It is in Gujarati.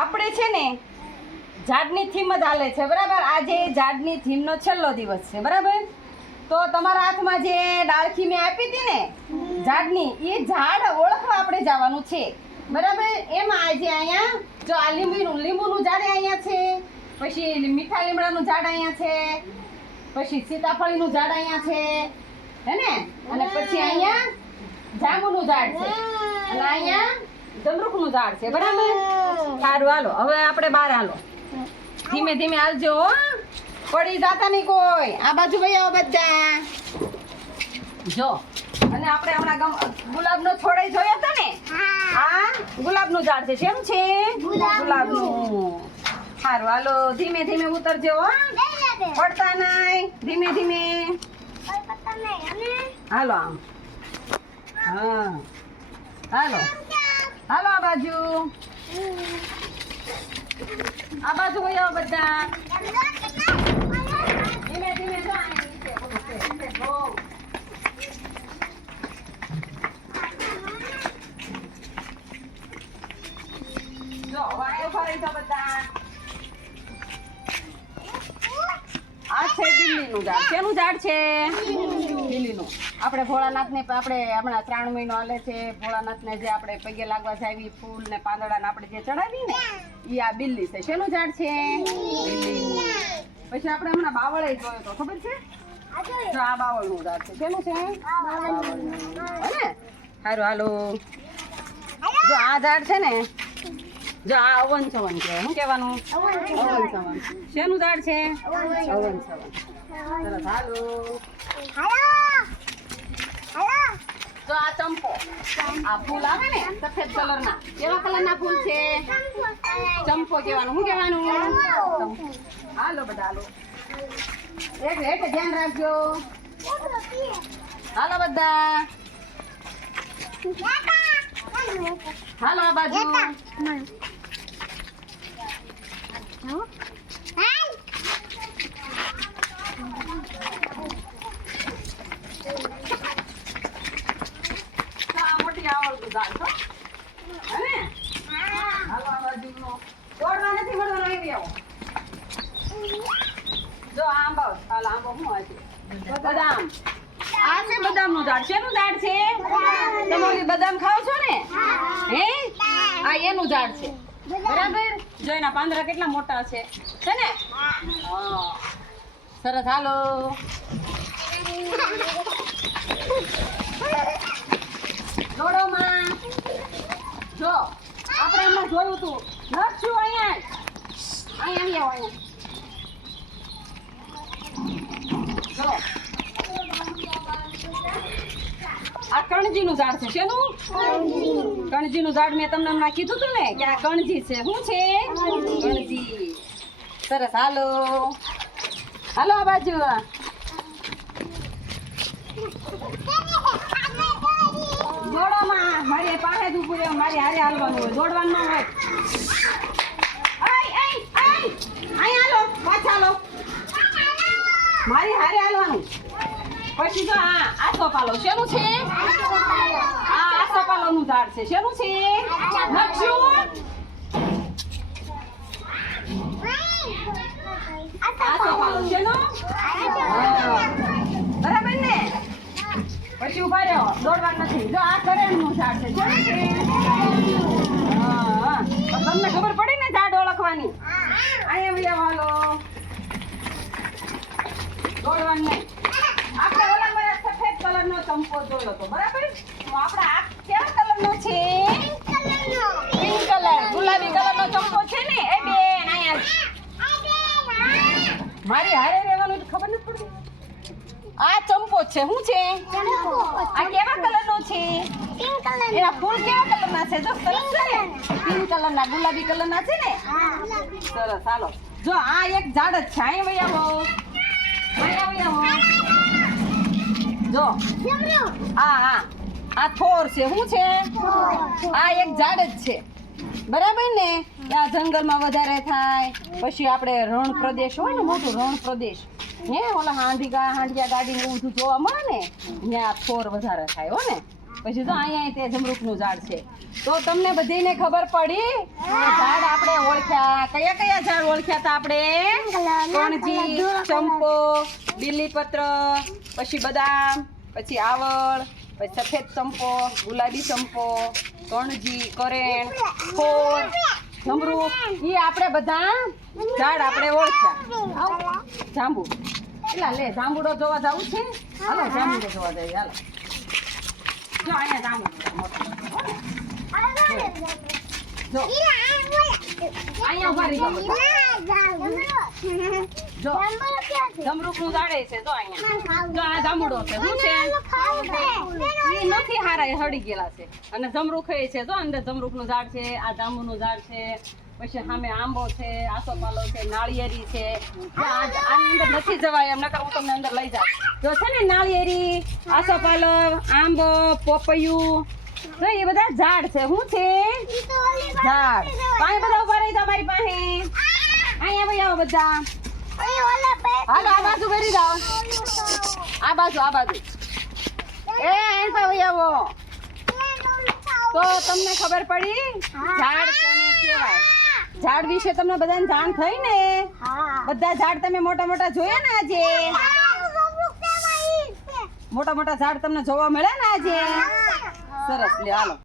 આપણે છે ને ઝાડની થીમ જ હાલે છે બરાબર. આજે ઝાડની થીમનો છેલ્લો દિવસ છે બરાબર. તો તમારા હાથમાં જે ડાળખી મેં આપી હતી ને ઝાડની, એ ઝાડ ઓળખવા આપણે જવાનું છે બરાબર. એમાં આજે અહીંયા જો આ લીંબુનું ઝાડ અહીંયા છે, પછી મીઠા લીમડાનું ઝાડ અહીંયા છે, પછી સીતાફળીનું ઝાડ અહીંયા છે હે ને, અને પછી અહીંયા જાંબુનું ઝાડ છે, અને અહીંયા જમરૂખનું ઝાડ છે બરાબર. સારું હાલો હવે આપણે બહાર હાલો, ધીમે ધીમે હાલજો હો, પડી જાતા નહીં કોઈ. આ બાજુ ભાઈ આવો બધા જો. અને આપણે હમણાં ગુલાબનો છોડ જોયો હતો ને, આ ગુલાબનું ઝાડ છે. શેનું છે? ગુલાબનું. સારું હાલો ધીમે ધીમે ઉતરજો હો, પડતા નહીં, ધીમે ધીમે હાલો. આમ હા હાલો હાલો આ બાજુ, આ બાજુ ભાઈ આવો બધા ધીમે ધીમે. જો વાયો ફરી તો બધા. આ છે દિલ્હીનું ઝાડ. શેનું ઝાડ છે? દિલ્હીનું. આપણે ભોળાનાથને આપણે હમણાં 3 મહિનો હાલે છે. ભોળાનાથને જે આપણે પગે લાગવા જાવી, ફૂલ ને પાંદડા ને આપણે જે ચડાવી ને, એ આ બિલ્લી છે. શેનું ઝાડ છે? દિલ્હીનું. પછી આપણે હમણાં બાવળે જોયો તો, ખબર છે? જો આ બાવળનું ઝાડ છે. શેનું છે? બાવળનું. હે સારું હાલો. જો આ ઝાડ છે ને, જો આ અવન સવન કહેવાય. શું કહેવાનું? અવન સવન. શેનું ઝાડ છે? અવન સવન. સરસ હાલો. જો આ ચંપો, આ ફૂલ આવે ને સફેદ કલરના, કેવા કલરના ફૂલ છે? ચંપો કહેવાનું. શું કહેવાનું? ચંપો. હાલો બધા હાલો, એક ધ્યાન રાખજો. હાલો બધા હાલો આ બાજુ. મોટી આવડતું ઝાડ છો હે? હાલો આ બાજુ. તોડવા નથી મળવાનું, આવી આવો. જો આંબા, હાલ આંબો શું હોય છે? બદામ. આ છે બદામનું ઝાડ. શેનું ઝાડ છે? તમે બદામ ખાવ છો ને હે? આ એનું ઝાડ છે બરાબર. જો એના પાંદડા કેટલા મોટા છે ને. હા સરસ હાલો. દોડોમાં જો આપણે હમણાં જોયું હતું. લખશું અહીંયા અહીંયા આવો. જો આ કણજીનું ઝાડ છે. શેનું? કણજીનું ઝાડ. મેં તમને હમણાં કીધું હતું ને કે આ કણજી છે. શું છે? કણજી. સરસ હાલો હાલો આ બાજુ. દોડોમાં મારી પાસે જ ઊભું રહેવું, મારી હારે હાલવાનું હોય, દોડવાનું ન હોય. અહીંયા હાલો, પાછા હાલો, મારી હારે હાલવાનું. પછી જો આ આસોપાલો. શેનું છે? આ આસોપાલોનું ઝાડ છે. શેનું છે? નકશું. આસોપાલો શેનો? બરાબર ને. પછી ઉભા રહ્યો, દોડવાનું નથી. જો આ કરેણનું ઝાડ છે. શેનું છે? હા તમને ખબર પડી ને ઝાડ ઓળખવાની. અહીંયા હાલો, દોડવાનું નહીં. આપણે ઓલા સફેદ કલરનો ચંપો જોયો હતો બરાબર. તો આપણે આ કેવા કલરનો છે? પિંક કલર, ગુલાબી કલરનો ચંપો છે ને. એ બેન અહીંયા મારી હારે રહેવાનું ખબર નથી પડતી. આ ચંપો છે. શું છે? આ કેવા કલરનો છે? એના ફૂલ કેવા કલરના છે? જો સરસ છે ને, પિંક કલરના, ગુલાબી કલરના છે ને. સરસ હાલો. જો આ એક ઝાડ જ છે. અહીંયા આવો, જો આ થોર છે. શું છે? આ એક ઝાડ જ છે બરાબર ને. આ જંગલમાં વધારે થાય. પછી આપણે રણ પ્રદેશ હોય ને, મોટું રણ પ્રદેશ હે, ઓલા હાંડિયા ગાડી ને બધું જોવા મળે ને, ત્યાં થોર વધારે થાય હો ને. પછી તો અહીંયા તે જમરૂખનું ઝાડ છે. તો તમને બધીને ખબર પડી ઝાડ આપણે કયા કયા ઝાડ ઓળખ્યા હતા આપણે? કણજી, ચંપો, બીલીપત્ર, પછી બદામ, પછી આવળ, પછી સફેદ ચંપો, ગુલાબી ચંપો, કણજી, કરેણ, ફોર, જમરૂખ, ઈ આપણે બધા ઝાડ આપણે ઓળખ્યા. જાંબુ, એલા લે જાંબુડો જોવા જવું છે. હાલો જાંબુડો જોવા જઈએ. હાલો જો અહીંયા જાંબુડો મોટો જો અહીંયા ઉભા રહી જાઓ. જો જમરૂખનું ઝાડે છે. જો અહીંયા જો આ જાંબુડો છે. શું છે? ઈ નથી હારા, એ હળી ગયેલા છે. અને જમરૂખ એ છે. જો અંદર જમરૂખનું ઝાડ છે, આ જાંબુનું ઝાડ છે, પછી સામે આંબો છે, આસોપાલો છે, નાળિયેરી છે. આની અંદર નથી જવાય એમ, નકર હું તમને અંદર લઈ જાઉં. જો છે ને નાળિયેરી, આસોપાલો, આંબો, પોપૈયું, તો એ બધા ઝાડ છે. શું છે? ઝાડ. પાણી બધા ઉભા રહી જાઓ મારી પાસે. અહીંયા ભાઈ આવો બધા. હાલો આ બાજુ બેરી જાઓ. આ બાજુ એ અહીં ભાઈ આવો. તો તમને ખબર પડી ઝાડ કોને કહેવાય? ઝાડ વિશે તમને બધાને જાણ થઈ ને? બધા ઝાડ તમે મોટા મોટા જોયા ને આજે? મોટા મોટા ઝાડ તમને જોવા મળે ને આજે? સરસ લે હાલો.